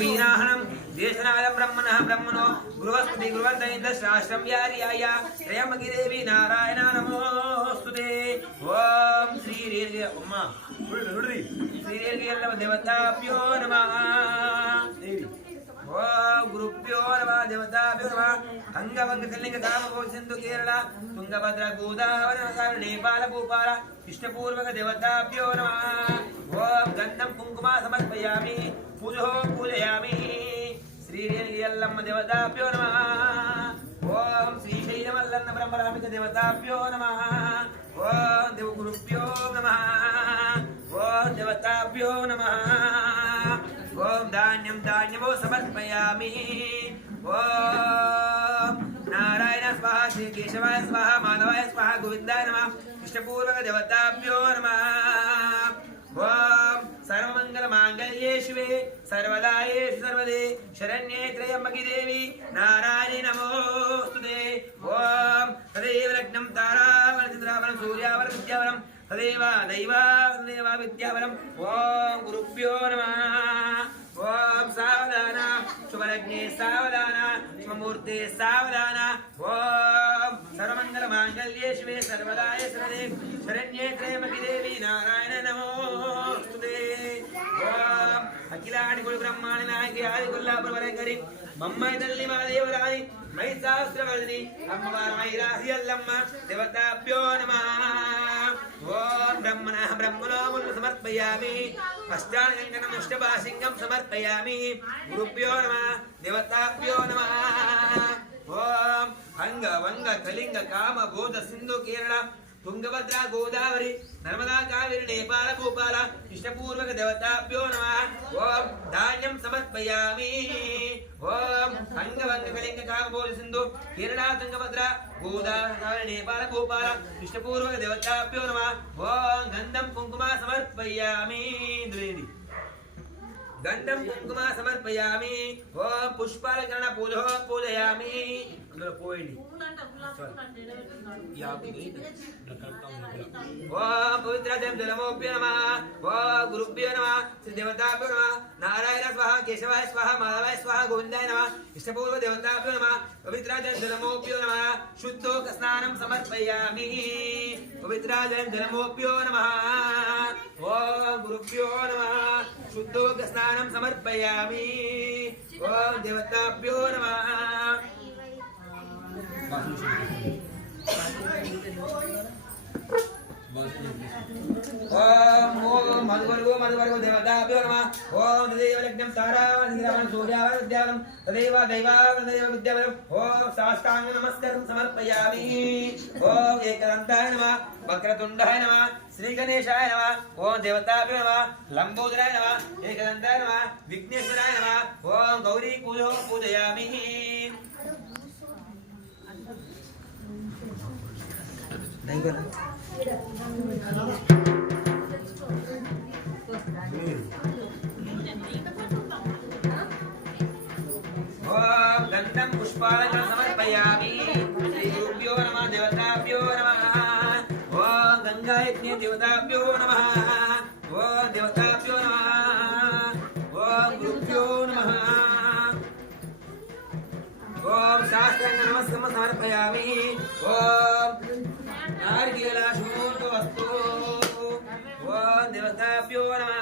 వీరాహణం దేశనాయ బ్రహ్మణ బ్రహ్మణో గృహస్పతి గృహంత శాస్త్రం వ్యార్యాయ త్రయమగిదేవి నారాయణ నమోస్తుతే. ఓం శ్రీ రేగి అమ్మ చూడండి శ్రీ రేగి దేవతాభ్యో నమః. గురుభ్యో నమ దేవతాభ్యో నమ. అంగవంగ కల్లింగ కామకో సింధు కేరళ. తుంగభద్ర గోదావరి నేపాల భూపాల. ఇష్టపూర్వక దేవతాభ్యో నమ. ఓం గంధం కుంకుమ సమర్పయామి. పూజో పూజయామి. శ్రీరేణియల్లమ్మ దేవతాభ్యో నమ. ఓం శ్రీశైలమల్లన్న బ్రహ్మరామిక దేవతాభ్యో నమ. ఓం దేవగురుభ్యో నమ. ఓం దేవతాభ్యో నమ. ఓం ధాన్యం ధాన్యమో సమర్పయామి. ఓం నారాయణ స్వాహ శ్రీ కేశవాయ స్వాహ మాధవాయ స్వాహ గోవిందాయ నమ. ఇష్టపూర్వక దేవతాభ్యో నమ. ఓం సర్వమంగళ మాంగళ్యే శివే సర్వదాయేషు సర్వదే శరణ్యే త్రయమ్మకి దేవి నారాయణి నమోస్తుదే ఓం తదేవ లగ్నం తారావర చంద్రావరం సూర్యావర విద్యావరం తదేవ దైవా తదేవ విద్యావళం ఓం గురుభ్యో నమ ఓం సావధాన శుభలగ్నే సావధాన శుభమూర్తే సావధాన ఓం సర్వమంగళ మాంగళ్యే శివే సర్వదాయ సర్వదే శరణ్యే త్రయమ్మకి దేవి నారాయణ నమో అఖిలాడిగుడు అఖిలాంటి గురు బ్రహ్మాండ నాయకి ఆది కొల్లాపుర వరంగరి తల్లి మా దేవరాని మై సహస్రవర్ణి అమ్మవారు మై రాశి అల్లమ్మ దేవతాభ్యో నమ ఓం బ్రహ్మణ బ్రహ్మణోములు సమర్పయామి అష్టాంగం అష్టభాసింగం సమర్పయామి గురుభ్యో నమ దేవతాభ్యో నమ ఓం అంగ వంగ కళింగ కామ బోధ సింధు కేరళ తుంగభద్ర గోదావరి నర్మదా కావేరి నేపాల భూపాల ఇష్టపూర్వక దేవతాభ్యో నమ ఓం ధాన్యం సమర్పయామి ఓం అంగవంగ కళింగ కామ సింధు కేరళ తుంగభద్ర గోదావరి కావేరి నేపాల భూపాల ఇష్టపూర్వక దేవతాభ్యో నమ ఓం గంధం కుంకుమ సమర్పయామి ఇంద్రేది గంధం కుంకుమ సమర్పయామి ఓం పుష్పాల గణ పూజ పూజయామి అందులో పోయండి ఓం పవిత్రజం జలమోభ్య నమ ఓం గురుభ్యో నమ శ్రీ దేవతాభ్యో నమ నారాయణ స్వాహ కేశవాయ స్వాహ మాధవాయ స్వాహ గోవిందాయ నమ ఇష్టపూర్వ దేవతాభ్యో నమ పవిత్రాజం జలమోభ్యో నమ శుద్ధోక స్నానం సమర్పయామి. పవిత్రాజం జలమోభ్యో నమ గురుభ్యో నమ శుద్ధోక స్నానం సమర్పయామి. ఓం దేవతాభ్యో నమ. ఓం ఓం మధువర్గో మధువర్గో దేవతాభ్యో నమ ఓం తదేవ లగ్నం తారావళం సూర్యావళ తదేవ దైవావళ విద్యావళం ఓం సాష్టాంగ నమస్కారం సమర్పయామి ఓం ఏకదంతాయ నమ వక్రతుండాయ నమ శ్రీ గణేశాయ నమ ఓం దేవతాభ్యో నమ లంబోదరాయ నమ ఏకదంతాయ నమ విఘ్నేశ్వరాయ నమ ఓం గౌరీ పూజో పూజయామి గంధం పుష్పాలకం సమర్పయామి శ్రీ గురుభ్యో నమ దేవతాభ్యో నమ ఓం గంగాయజ్ఞ దేవతాభ్యో నమ ఓం దేవతాభ్యో ఓం శాస్త్రాంగ నమస్కమ సమర్పయామి ఓం నారికేళాశుమూర్తో వస్తు ఓం దేవతాభ్యో నమ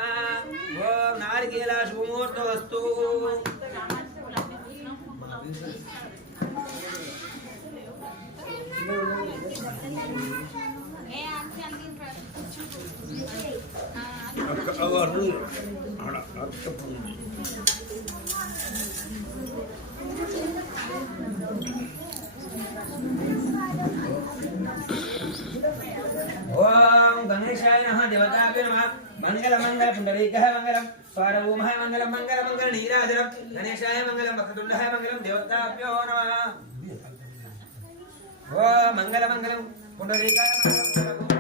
గణేశాయనః దేవతాభ్యో నమః. మంగళ మంగళ పుండరీకః మంగళం. స్వరూమః మంగళం మంగళ మంగళ నీరాజనం. గణేశాయ మంగళం వక్రతుండః మంగళం దేవతాభ్యో నమః. ఓ మంగళ మంగళం పుండరీకాయ మంగళం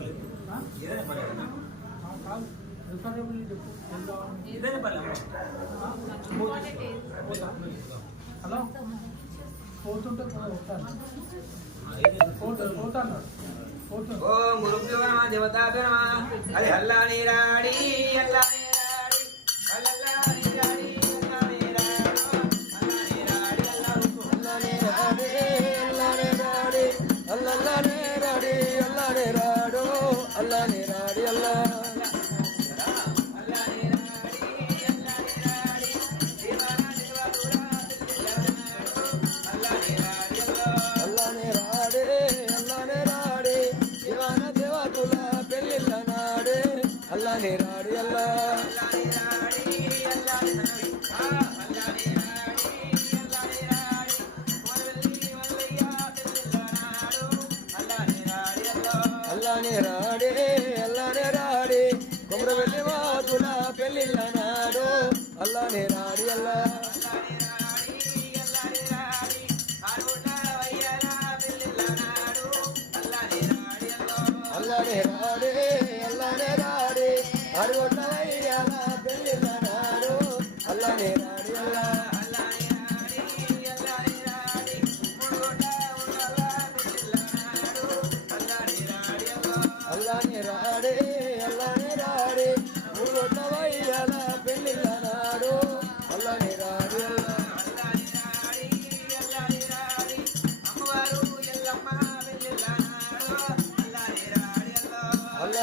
పర్లేదు ఏదైనా పర్లేదు కాదు. రిఫరబుల్ చెప్పు. ఏదైనా పర్లేదు హలో? పోతుంటే పోతాను పోతా పోతాను పోతాను ఓం దేవతాభ్యో నమ. హరి హల్లా నీరాడి హల్లా hombre,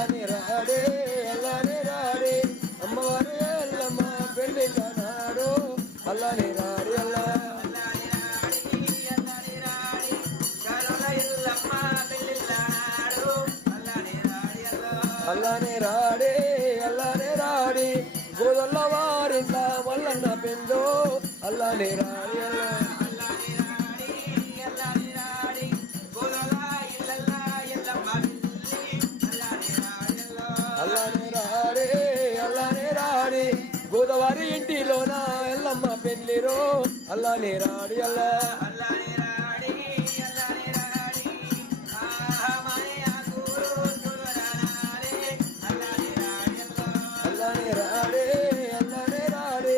అల్లానే రాడే అల్లానే రాడే. అమ్మవారు ఎల్లమ్మ పెళ్ళిళ్ళ నాడు అల్లానే రాడి అల్లా అల్లానే రాడే అల్లానే రాడి. గోదల్ల వారింట మల్లన్న పెందో అల్లనే రాడి అల్లా పెళ్ళిరో అల్లానే రాడి అల్లా. అల్లానే రాడే అల్లానే రాడే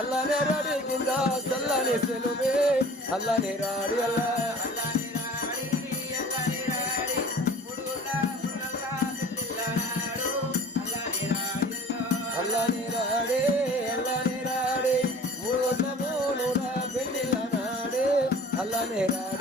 అల్లానే రాడే కింద సల్లానే సెలువే అల్లానే రాడి అల్లా. అల్లానే అల్లానే